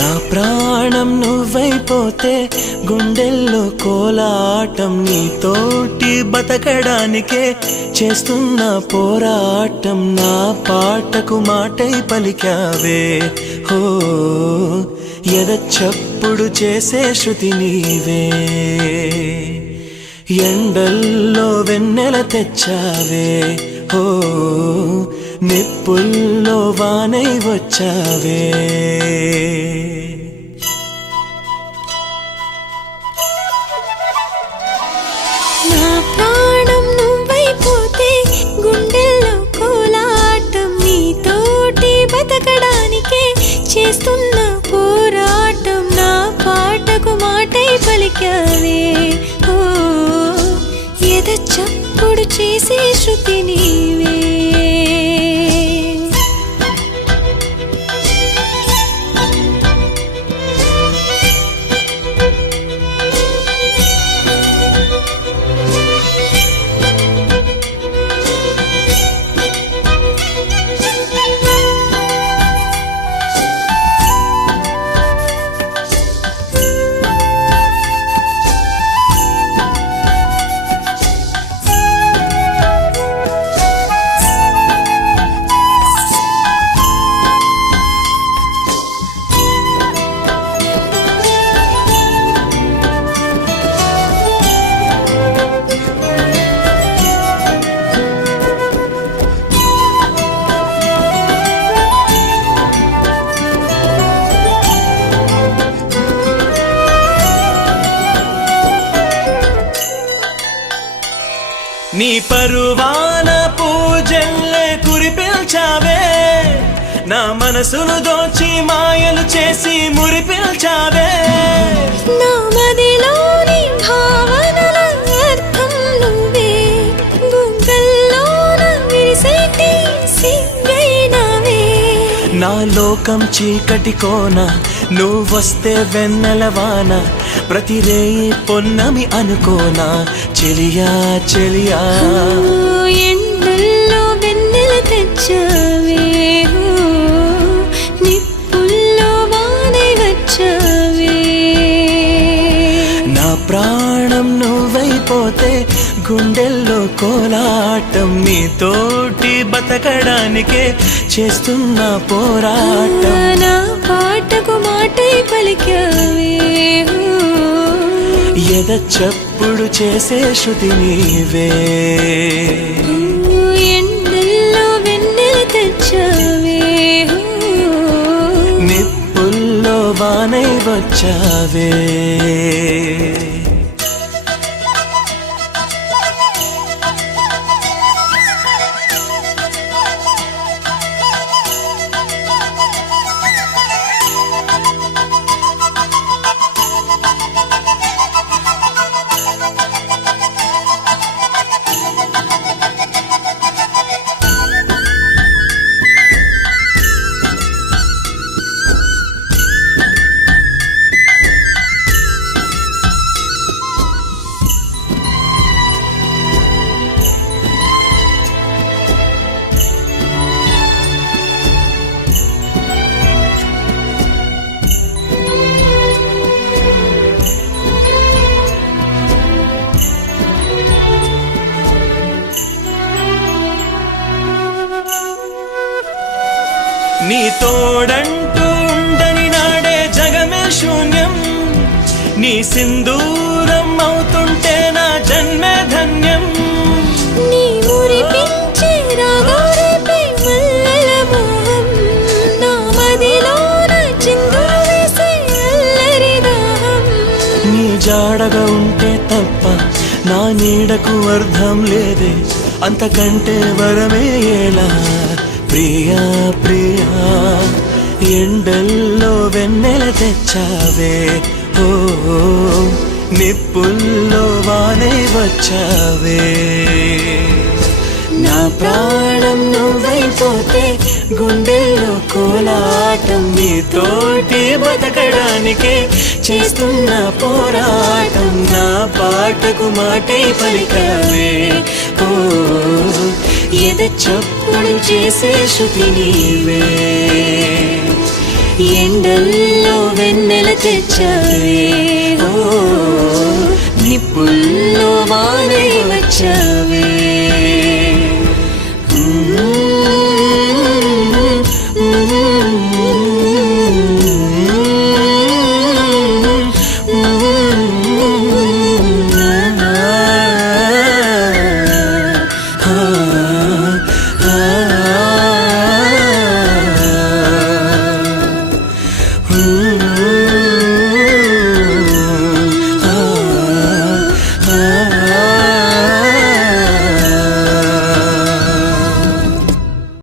నా ప్రాణం నువ్వైపోతే గుండెల్లో కోలాటం నీతోటి బతకడానికే చేస్తున్న పోరాటం నా పాటకు మాటై పలికావే హో ఎద చప్పుడు చేసే శృతి నీవే ఎండల్లో వెన్నెల తెచ్చావే హో నిప్పుల్లో వానై వచ్చావే నా ప్రాణం నువ్వైపోతే గుండెల్లో కోలాటం నీతోటి బతకడానికే చేస్తున్న పోరాటం నా పాటకు మాటై పలికావే ఓ ఎద చప్పుడు చేసే శృతి నీవే నీ పరువాన పూజల్లే కురిపిల్చావే నా మనసును దోచి మాయలు చేసి మురిపిల్చావే నా మదిలోని భావనల అర్థం నువ్వే బుగ్గల్లోన విరిసేటి సిగ్గైనవే నా లోకం చీకటి కోన నువ్వొస్తే వెన్నెల వాన ప్రతి రేయి పొన్నమి అనుకోనా చెలియా చెలియా ఎండల్లో వెన్నెల తెచ్చావే నిప్పుల్లో వానై వచ్చావే నా ప్రాణం నువ్వైపోతే గుండెల్లో కోలాటం నీతోటి బతకడానికే చేస్తున్న పోరాటం నా పాటకు మాటై పలికావే ఎద చప్పుడు చేసే శృతి నీవే ఎండల్లో వెన్నెల తెచ్చావే నిప్పుల్లో వానై వచ్చావే నీ తోడంటూ ఉండని నాడే జగమే శూన్యం నీ సింధూరం అవుతుంటే నా జన్మే ధన్యం నీ మురిపించే రాగాలపై మల్లెల మోహం నా మదిలోన చిందులు వేసే అల్లరి దాహం నీ జాడగా ఉంటే తప్ప నా నీడకు అర్థం లేదే అంతకంటే వరమే ఎలా ప్రియా ప్రియా ఎండల్లో వెన్నెల తెచ్చావే ఓ నిప్పుల్లో వానై వచ్చావే నా ప్రాణం నువ్వైపోతే గుండెల్లో కోలాటం నీతోటి బతకడానికే చేస్తున్న పోరాటం నా పాటకు మాటై పలికావే ఓ ఎద చప్పుడు చేసే శృతి నీవే ఎండల్లో వెన్నెల తెచ్చావే ఓ నిప్పుల్లో వానై వచ్చావే